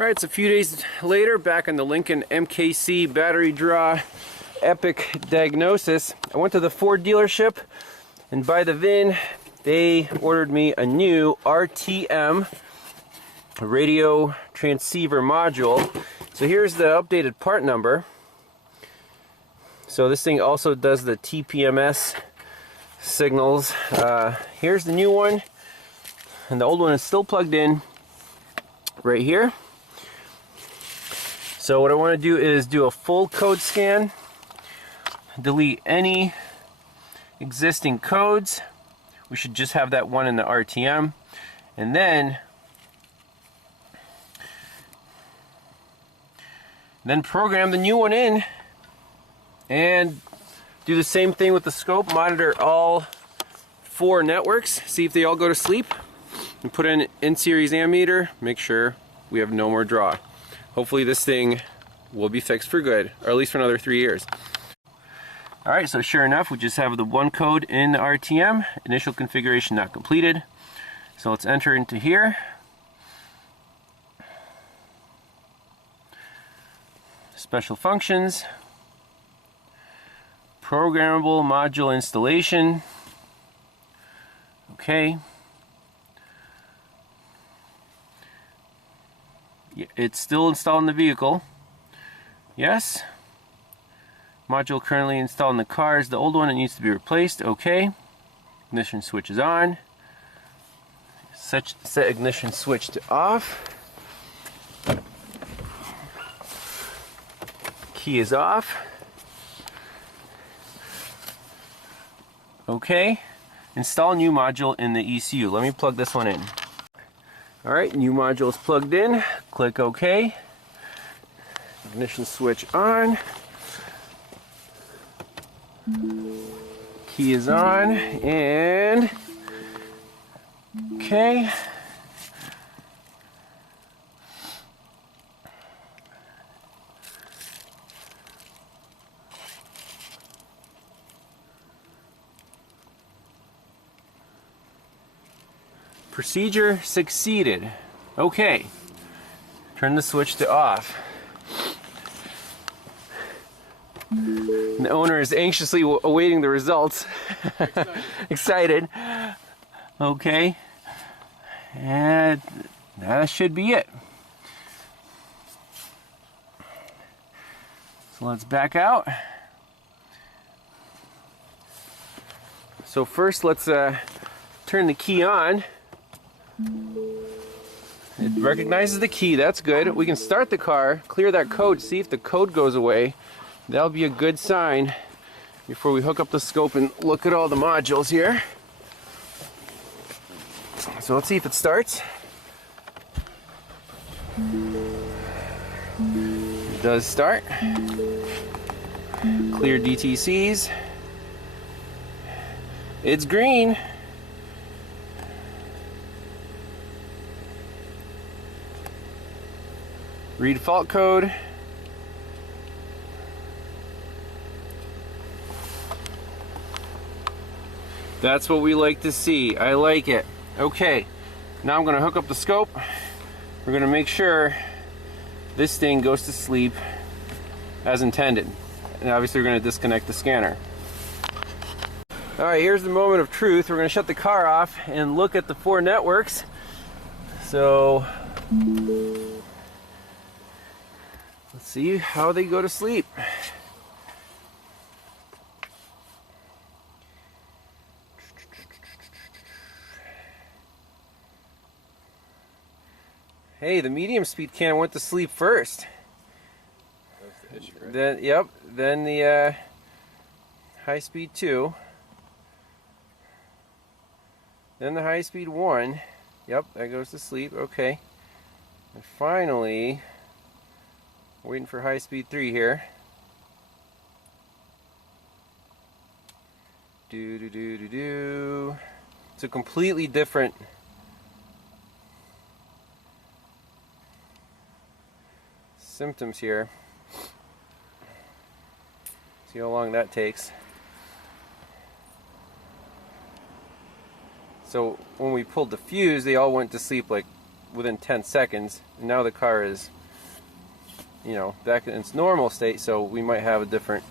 Alright, it's a few days later, back in the Lincoln MKC battery draw epic diagnosis. I went to the Ford dealership, and by the VIN, they ordered me a new RTM radio transceiver module. So here's the updated part number. So this thing also does the TPMS signals. Here's the new one, and the old one is still plugged in right here. So what I want to do is do a full code scan, delete any existing codes. We should just have that one in the RTM, and then program the new one in and do the same thing with the scope. Monitor all 4 networks, see if they all go to sleep, and put in in-series ammeter, make sure we have no more draw. Hopefully this thing will be fixed for good, or at least for another 3 years. Alright, so sure enough, we just have the one code in the RTM, initial configuration not completed. So let's enter into here. Special functions, programmable module installation. Okay. It's still installed in the vehicle. Yes. Module currently installed in the car is the old one. It needs to be replaced. Okay. Ignition switch is on. Set ignition switch to off. Key is off. Okay. Install new module in the ECU. Let me plug this one in. Alright, new module is plugged in. Click OK. Ignition switch on. Key is on, and okay. Procedure succeeded. Okay. Turn the switch to off. The owner is anxiously awaiting the results. Excited. Okay. And that should be it. So let's back out. So first let's turn the key on. It recognizes the key, that's good. We can start the car, clear that code, see if the code goes away. That'll be a good sign before we hook up the scope and look at all the modules here. So let's see if it starts. It does start. Clear DTCs. It's green. Read fault code. That's what we like to see. I like it. Okay, now I'm going to hook up the scope. We're going to make sure this thing goes to sleep as intended. And obviously we're going to disconnect the scanner. Alright, here's the moment of truth. We're going to shut the car off and look at the 4 networks. So let's see how they go to sleep. Hey, the medium speed can went to sleep first. That's the issue, right? Then, yep. Then the high speed 2. Then the high speed 1. Yep, that goes to sleep. Okay. And finally, waiting for high speed 3 here. Do. It's a completely different symptoms here. See how long that takes. So when we pulled the fuse, they all went to sleep like within 10 seconds. And now the car is, you know, back in its normal state, so we might have a different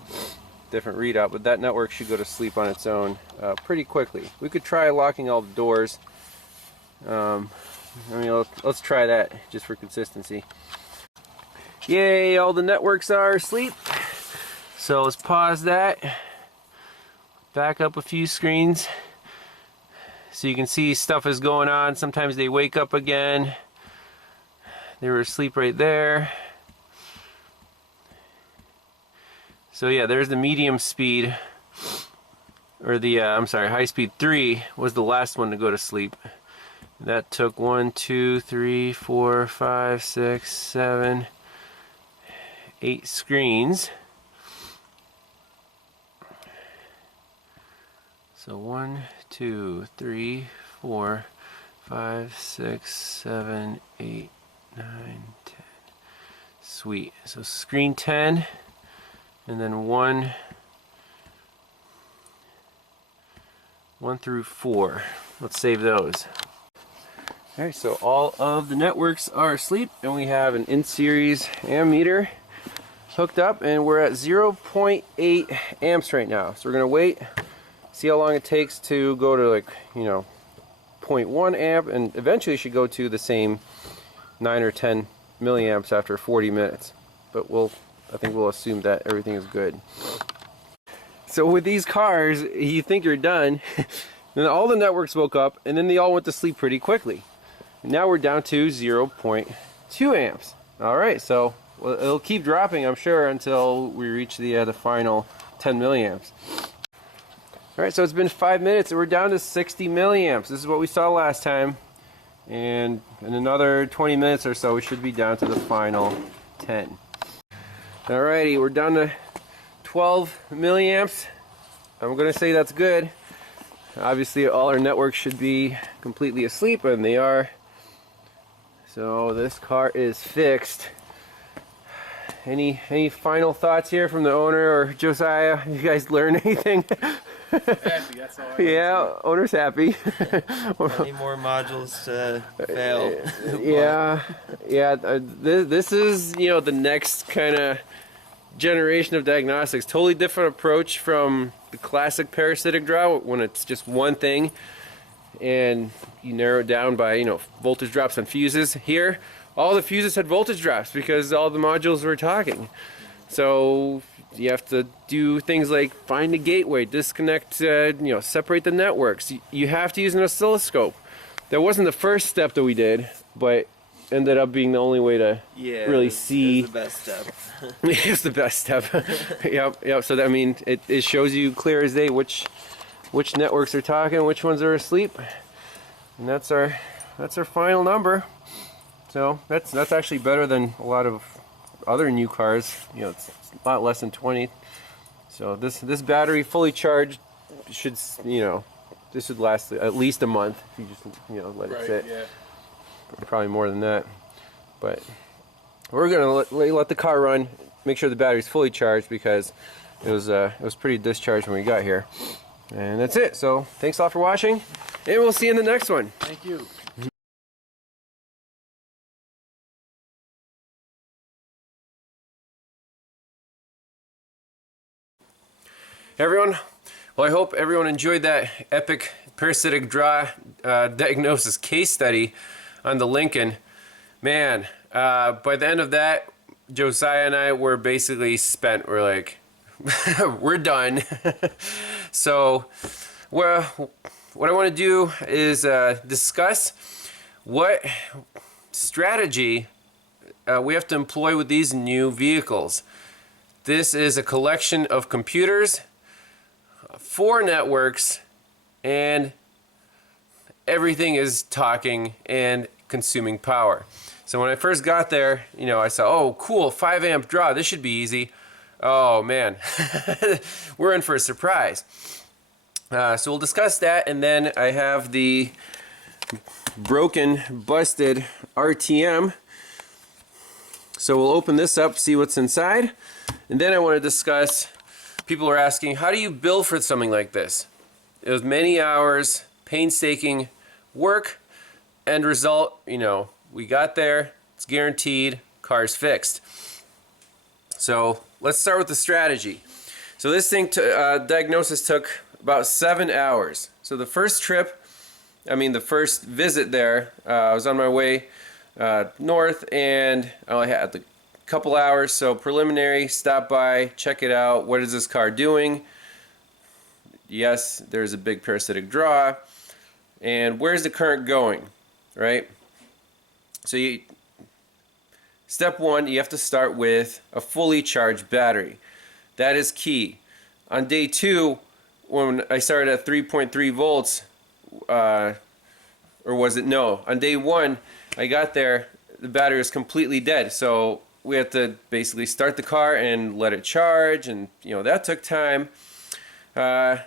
readout, but that network should go to sleep on its own pretty quickly. We could try locking all the doors. I mean, let's try that just for consistency. Yay, all the networks are asleep. So let's pause that. Back up a few screens so you can see stuff is going on. Sometimes they wake up again. They were asleep right there. So yeah, there's the medium speed, or the, I'm sorry, high speed 3 was the last one to go to sleep. That took 1, 2, 3, 4, 5, 6, 7, 8 screens. So 1, 2, 3, 4, 5, 6, 7, 8, 9, 10. Sweet. So screen 10, and then 1 through 4. Let's save those. Alright, so all of the networks are asleep, and we have an in-series ammeter hooked up, and we're at 0.8 amps right now. So we're going to wait, see how long it takes to go to, like, you know, 0.1 amp, and eventually should go to the same 9 or 10 milliamps after 40 minutes. But I think we'll assume that everything is good. So with these cars, you think you're done, then all the networks woke up, and then they all went to sleep pretty quickly. Now we're down to 0.2 amps. Alright, so it'll keep dropping, I'm sure, until we reach the final 10 milliamps. Alright, so it's been 5 minutes and we're down to 60 milliamps. This is what we saw last time. And in another 20 minutes or so, we should be down to the final 10. Alrighty, we're down to 12 milliamps. I'm going to say that's good. Obviously, all our networks should be completely asleep, and they are. So this car is fixed. Any final thoughts here from the owner or Josiah? You guys learn anything? Happy, that's all I Yeah, owner's happy. Any more modules to fail? Yeah. This is, you know, the next kind of generation of diagnostics. Totally different approach from the classic parasitic draw when it's just one thing and you narrow it down by, you know, voltage drops on fuses. Here, all the fuses had voltage drops because all the modules were talking. So you have to do things like find a gateway, disconnect, you know, separate the networks. You have to use an oscilloscope. That wasn't the first step that we did, but ended up being the only way to really see. It was the best step. It was the best step. Yep. So that, I mean, it shows you clear as day which networks are talking, which ones are asleep, and that's our final number. So that's actually better than a lot of other new cars. You know, it's a lot less than 20. So this battery fully charged should, you know, this should last at least a month if you just, you know, let it sit. Yeah. Probably more than that, but we're gonna let the car run, make sure the battery's fully charged because it was pretty discharged when we got here. And that's it. So thanks a lot for watching, and we'll see you in the next one. Thank you. Hey everyone. Well, I hope everyone enjoyed that epic parasitic draw diagnosis case study on the Lincoln. Man, by the end of that, Josiah and I were basically spent. We're like, we're done. So, well, what I want to do is discuss what strategy we have to employ with these new vehicles. This is a collection of computers, 4 networks, and everything is talking and consuming power. So when I first got there, you know, I saw, oh, cool, 5 amp draw, this should be easy. Oh man, we're in for a surprise. So we'll discuss that, and then I have the broken, busted RTM. So we'll open this up, see what's inside, and then I want to discuss, people are asking, how do you bill for something like this? It was many hours, painstaking work, end result, you know, we got there, it's guaranteed, car's fixed. So let's start with the strategy. So this thing, diagnosis took about 7 hours. So the first trip, the first visit there, I was on my way north, and I only had a couple hours, so preliminary, stop by, check it out, what is this car doing? Yes, there's a big parasitic draw, and where's the current going, right? So step one, you have to start with a fully charged battery. That is key. On day 2, when I started at 3.3 volts, or was it? No. On day 1, I got there, the battery was completely dead. So we had to basically start the car and let it charge, and that took time. And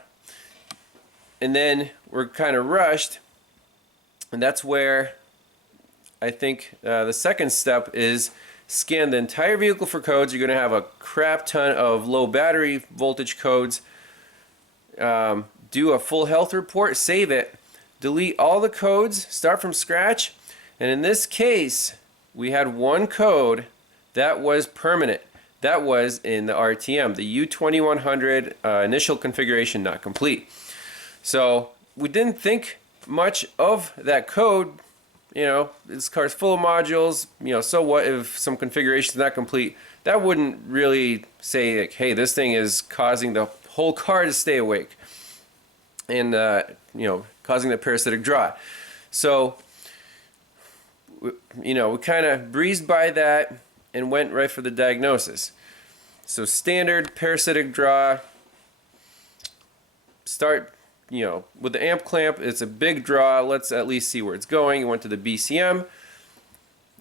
then we're kind of rushed, and that's where I think the second step is scan the entire vehicle for codes. You're going to have a crap ton of low battery voltage codes. Do a full health report, save it, delete all the codes, start from scratch, and in this case we had one code that was permanent. That was in the RTM, the U2100 initial configuration not complete. So we didn't think much of that code. This car's full of modules, so what if some configuration is not complete? That wouldn't really say, like, hey, this thing is causing the whole car to stay awake and, causing the parasitic draw. So, we kind of breezed by that and went right for the diagnosis. So standard parasitic draw, start, with the amp clamp, it's a big draw. Let's at least see where it's going. Went to the BCM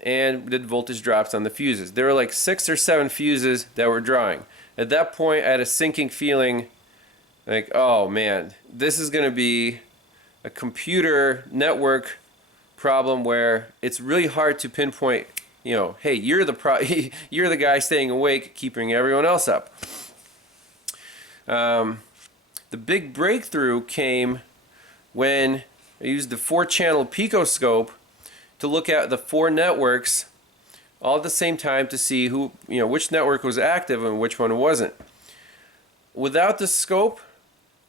and did voltage drops on the fuses. There were like 6 or 7 fuses that were drawing. At that point, I had a sinking feeling like, oh man, this is going to be a computer network problem where it's really hard to pinpoint, hey, you're the guy staying awake, keeping everyone else up. The big breakthrough came when I used the 4-channel PICOSCOPE to look at the 4 networks all at the same time to see which network was active and which one wasn't. Without the scope,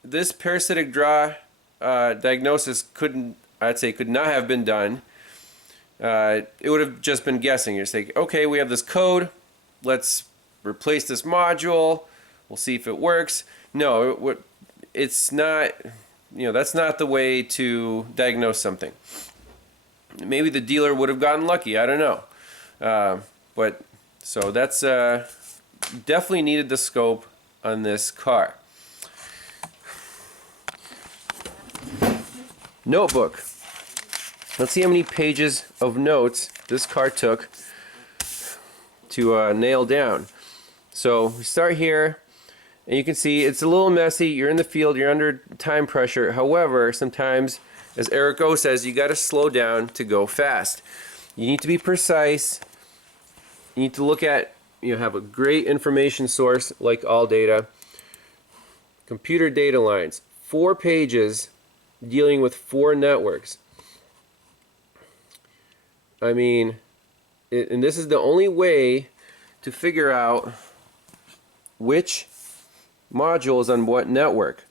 this parasitic draw diagnosis could not have been done. It would have just been guessing. You're saying, okay, we have this code, let's replace this module, we'll see if it works. No, it's not, that's not the way to diagnose something. Maybe the dealer would have gotten lucky, I don't know. So that's definitely needed the scope on this car. Notebook. Let's see how many pages of notes this car took to nail down. So we start here, and you can see it's a little messy. You're in the field, you're under time pressure. However, sometimes, as Eric O says, you got to slow down to go fast. You need to be precise. You need to look at, have a great information source like ALLDATA. Computer data lines. 4 pages dealing with 4 networks. And this is the only way to figure out which module is on what network.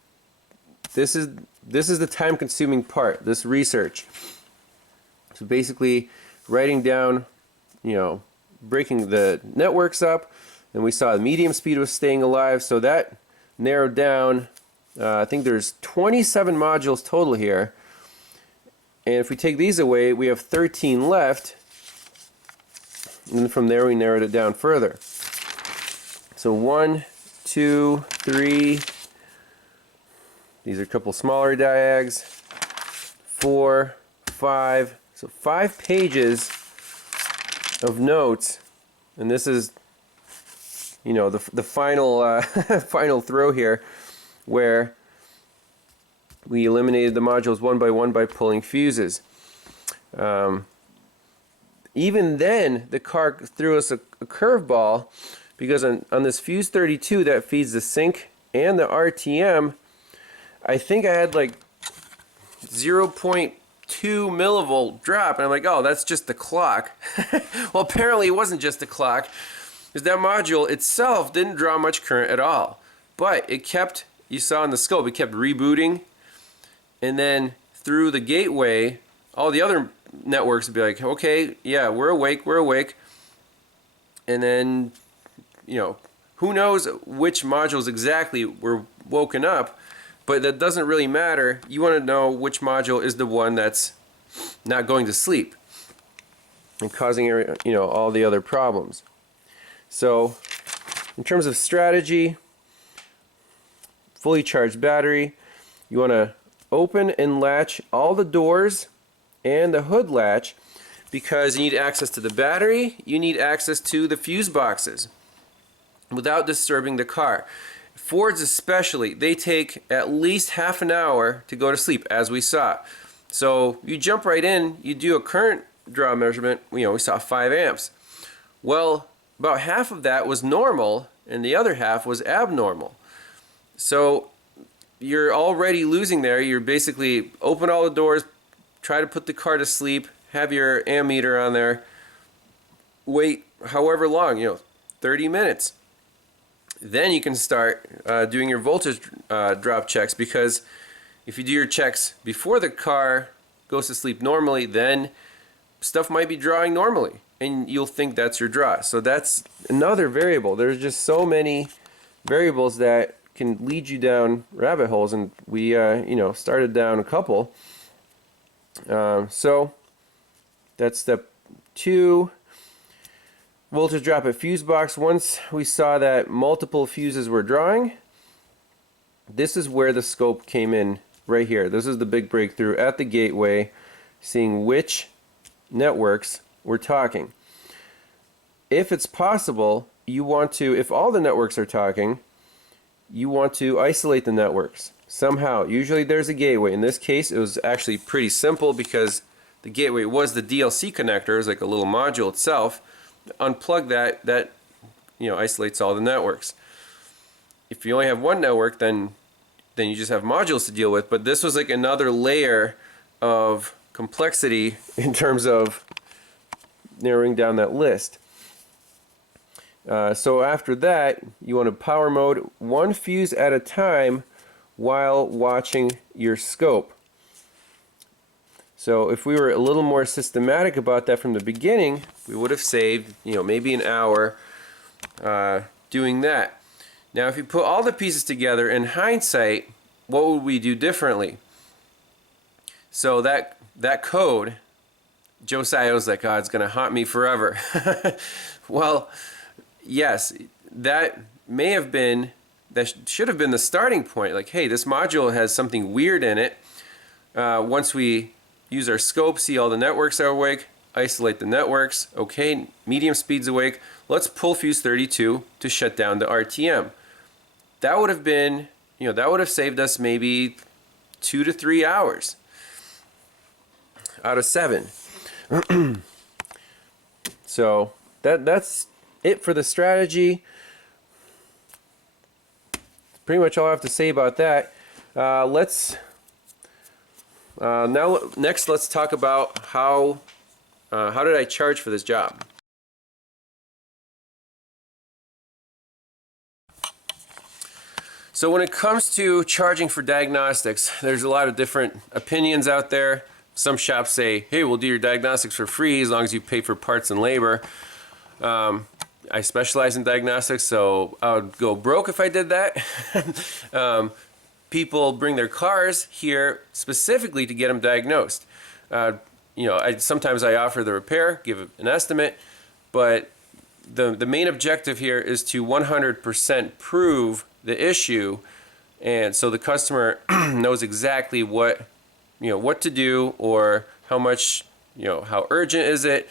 This is the time-consuming part, this research. So basically, writing down, breaking the networks up, and we saw the medium speed was staying alive, so that narrowed down. I think there's 27 modules total here, and if we take these away, we have 13 left, and then from there we narrowed it down further. So 1, 2, 3, these are a couple smaller diags, 4, 5, so 5 pages of notes, and this is, the final final throw here, where we eliminated the modules one by one by pulling fuses. Even then, the car threw us a curveball, because on this fuse 32 that feeds the sync and the RTM, I think I had like 0.2 2 millivolt drop, and I'm like, oh, that's just the clock. Well, apparently it wasn't just the clock, because that module itself didn't draw much current at all. But it kept, you saw in the scope, it kept rebooting, and then through the gateway, all the other networks would be like, okay, yeah, we're awake. And then, you know, who knows which modules exactly were woken up, but that doesn't really matter. You want to know which module is the one that's not going to sleep and causing, you know, all the other problems. So in terms of strategy, fully charged battery, you want to open and latch all the doors and the hood latch, because you need access to the battery, you need access to the fuse boxes without disturbing the car. Fords especially, they take at least half an hour to go to sleep, as we saw. So you jump right in, you do a current draw measurement, you know, we saw 5 amps. Well, about half of that was normal and the other half was abnormal. So you're already losing there. You're basically open all the doors, try to put the car to sleep, have your ammeter on there, wait however long, you know, 30 minutes. Then you can start doing your voltage drop checks, because if you do your checks before the car goes to sleep normally, then stuff might be drawing normally and you'll think that's your draw. So that's another variable. There's just so many variables that can lead you down rabbit holes, and we you know, started down a couple. So that's step 2. Voltage drop at fuse box. Once we saw that multiple fuses were drawing, this is where the scope came in right here. This is the big breakthrough at the gateway, seeing which networks we're talking. If it's possible, you want to, if all the networks are talking, you want to isolate the networks somehow. Usually there's a gateway. In this case, it was actually pretty simple, because the gateway was the DLC connector. It was like a little module itself. Unplug that you know, isolates all the networks. If you only have one network, then you just have modules to deal with. But this was like another layer of complexity in terms of narrowing down that list. So after that, you want to power mode 1 fuse at a time while watching your scope. So if we were a little more systematic about that from the beginning, we would have saved, you know, maybe an hour doing that. Now if you put all the pieces together in hindsight, what would we do differently? So that code, Josiah was like, oh, it's going to haunt me forever. Well, yes, that may have been, that should have been the starting point. Like, hey, this module has something weird in it. Once we use our scope, see all the networks are awake, isolate the networks. Okay, medium speed's awake. Let's pull fuse 32 to shut down the RTM. That would have been, you know, that would have saved us maybe 2 to 3 hours out of 7. So that's it for the strategy. Pretty much all I have to say about that. Next let's talk about how did I charge for this job. So when it comes to charging for diagnostics, there's a lot of different opinions out there. Some shops say, hey, we'll do your diagnostics for free as long as you pay for parts and labor. I specialize in diagnostics, so I would go broke if I did that. People bring their cars here specifically to get them diagnosed. You know, sometimes I offer the repair, give an estimate, but the main objective here is to 100% prove the issue, and so the customer knows exactly what to do, or how much, you know, how urgent is it,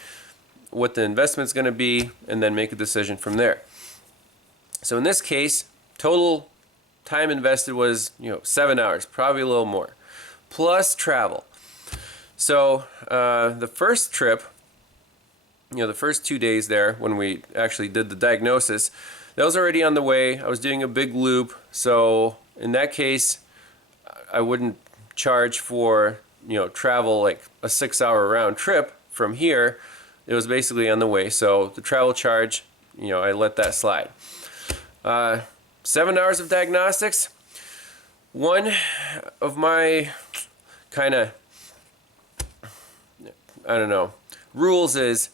what the investment's going to be, and then make a decision from there. So in this case, total time invested was, you know, 7 hours, probably a little more, plus travel. So the first trip, you know, the first 2 days there when we actually did the diagnosis, that was already on the way. I was doing a big loop, so in that case I wouldn't charge for travel like a 6-hour round trip from here. It was basically on the way, so the travel charge, I let that slide. 7 hours of diagnostics. One of my kind of, I don't know, rules is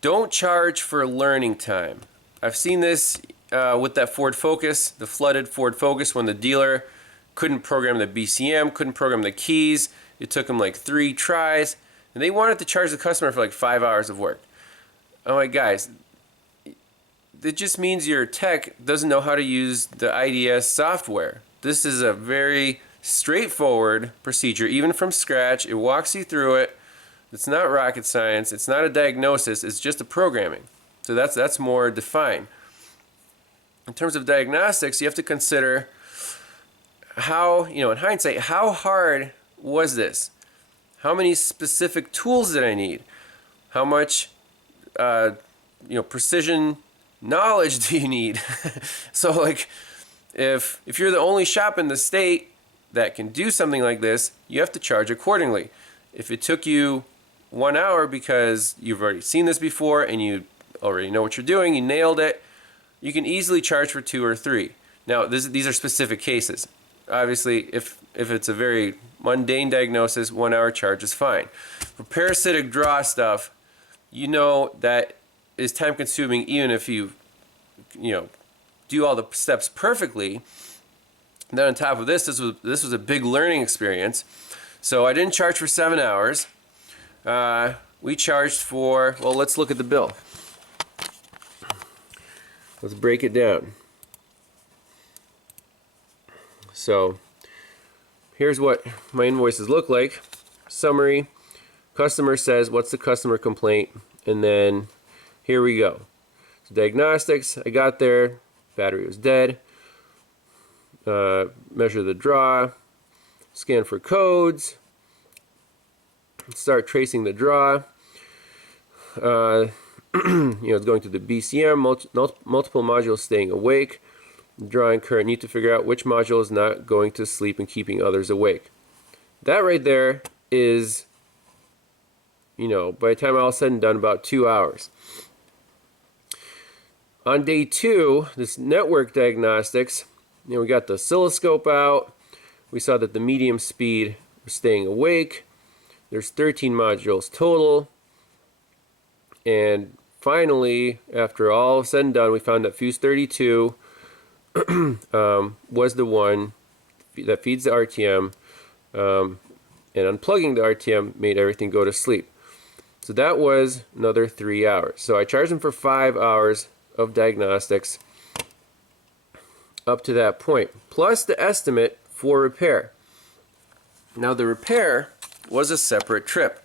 don't charge for learning time. I've seen this with that Ford Focus, the flooded Ford Focus, when the dealer couldn't program the BCM, couldn't program the keys. It took them like 3 tries, and they wanted to charge the customer for like 5 hours of work. I'm like, guys, it just means your tech doesn't know how to use the IDS software. This is a very straightforward procedure, even from scratch. It walks you through it. It's not rocket science. It's not a diagnosis. It's just a programming. So that's more defined. In terms of diagnostics, you have to consider how, in hindsight, how hard was this? How many specific tools did I need? How much, precision knowledge do you need? So, like, if you're the only shop in the state that can do something like this, you have to charge accordingly. If it took you 1 hour because you've already seen this before and you already know what you're doing, you nailed it, you can easily charge for 2 or 3. Now, these are specific cases. Obviously, if it's a very mundane diagnosis, 1 hour charge is fine. For parasitic draw stuff, that is time consuming even if you do all the steps perfectly. And then on top of this was a big learning experience. So I didn't charge for 7 hours. We charged for, well, let's look at the bill. Let's break it down. So here's what my invoices look like. Summary. Customer says, what's the customer complaint? And then here we go. So diagnostics, I got there. Battery was dead. Measure the draw. Scan for codes. Start tracing the draw. It's going to the BCM, multiple modules staying awake. Drawing current, need to figure out which module is not going to sleep and keeping others awake. That right there is, by the time all said and done, about 2 hours. On day 2, this network diagnostics, we got the oscilloscope out. We saw that the medium speed was staying awake. There's 13 modules total. And finally, after all said and done, we found that fuse 32 was the one that feeds the RTM, and unplugging the RTM made everything go to sleep. So that was another 3 hours. So I charged them for 5 hours of diagnostics up to that point, plus the estimate for repair. Now the repair was a separate trip.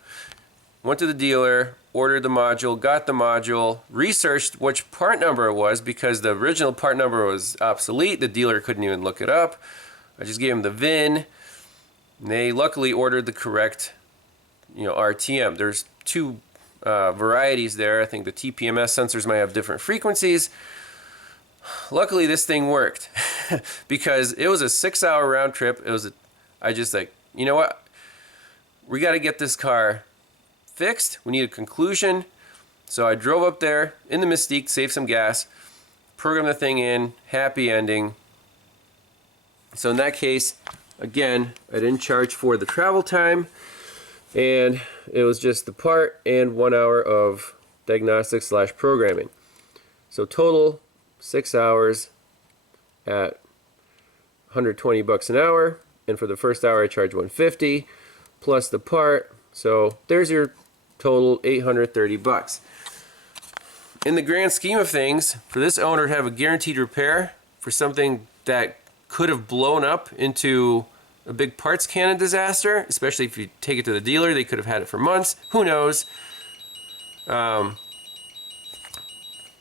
Went to the dealer, ordered the module, got the module, researched which part number it was because the original part number was obsolete. The dealer couldn't even look it up. I just gave them the VIN. And they luckily ordered the correct, RTM. There's 2 varieties there. I think the TPMS sensors might have different frequencies. Luckily, this thing worked because it was a 6-hour round trip. I just like, you know what? We got to get this car fixed. We need a conclusion. So I drove up there in the Mystique, saved some gas, programmed the thing in, happy ending. So in that case, again, I didn't charge for the travel time, and it was just the part and 1 hour of diagnostics / programming. So total 6 hours at $120 an hour, and for the first hour I charge $150 plus the part. So there's your total $830. In the grand scheme of things, for this owner to have a guaranteed repair for something that could have blown up into a big parts cannon disaster, especially if you take it to the dealer, they could have had it for months. Who knows?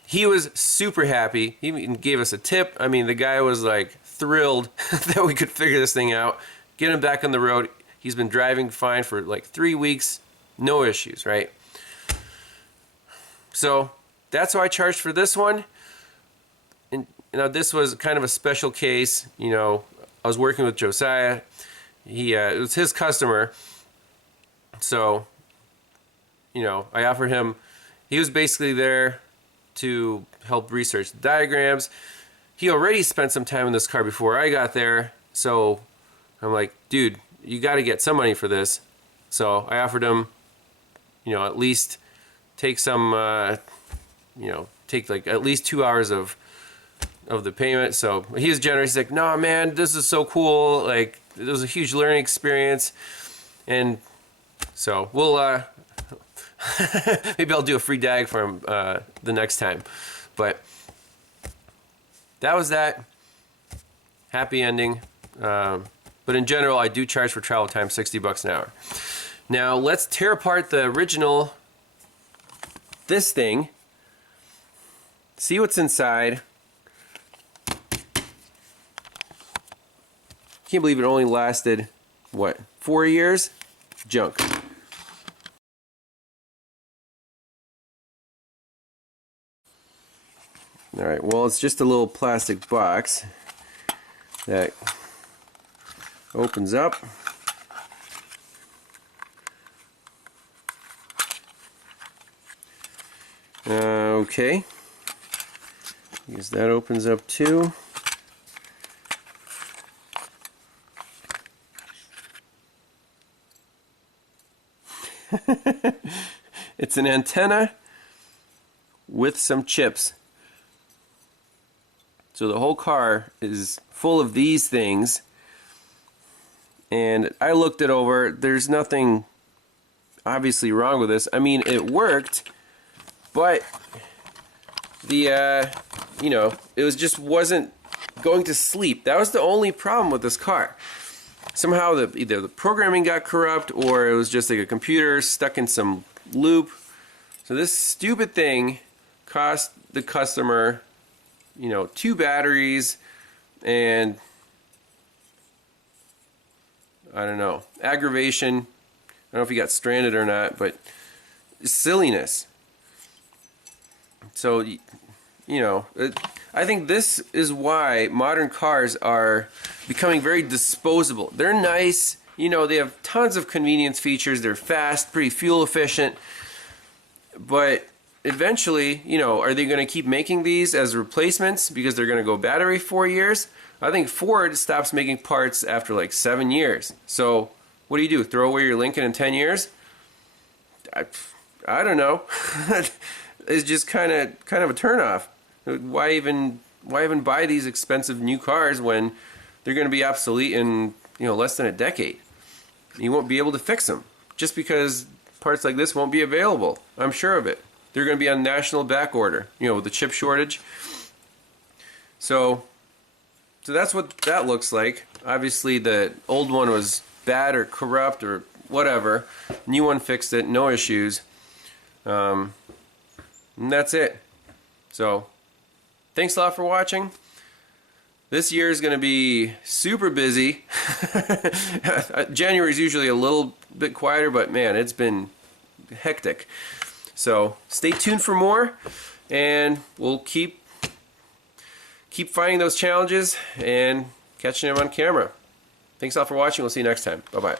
He was super happy. He even gave us a tip. I mean, the guy was like thrilled that we could figure this thing out, get him back on the road. He's been driving fine for like 3 weeks, no issues, right? So that's why I charged for this one. And this was kind of a special case. I was working with Josiah. It was his customer, So, you know, I offered him, he was basically there to help research the diagrams. He already spent some time in this car before I got there, so I'm like, dude, you got to get some money for this. So I offered him, you know, at least take some, you know, take like at least 2 hours of the payment. So he was generous. He's like, no, man, this is so cool. Like, it was a huge learning experience. And so we'll, maybe I'll do a free dag for him the next time. But that was that. Happy ending. But in general, I do charge for travel time $60 an hour. Now let's tear apart the original, this thing, see what's inside. Can't believe it only lasted, what, 4 years? Junk. Alright, well, it's just a little plastic box that opens up. Okay. I guess that opens up too. It's an antenna with some chips. So the whole car is full of these things. And I looked it over. There's nothing obviously wrong with this. I mean, it worked, but the you know, it was just wasn't going to sleep. That was the only problem with this car. Somehow either the programming got corrupt, or it was just like a computer stuck in some loop. So this stupid thing cost the customer, you know, 2 batteries and I don't know, aggravation. I don't know if he got stranded or not, but silliness. So, you know, I think this is why modern cars are becoming very disposable. They're nice, you know, they have tons of convenience features, they're fast, pretty fuel efficient, but eventually, you know, are they going to keep making these as replacements because they're going to go battery 4 years? I think Ford stops making parts after like 7 years. So what do? Throw away your Lincoln in 10 years? I don't know. It's just kind of a turnoff. Why even buy these expensive new cars when they're going to be obsolete in, you know, less than a decade? You won't be able to fix them just because parts like this won't be available. I'm sure of it. They're going to be on national back order, you know, with the chip shortage. So that's what that looks like. Obviously the old one was bad or corrupt or whatever. New one fixed it, no issues. And that's it. So thanks a lot for watching. This year is going to be super busy. January is usually a little bit quieter, but man, it's been hectic. So stay tuned for more, and we'll keep finding those challenges and catching them on camera. Thanks a lot for watching. We'll see you next time. Bye-bye.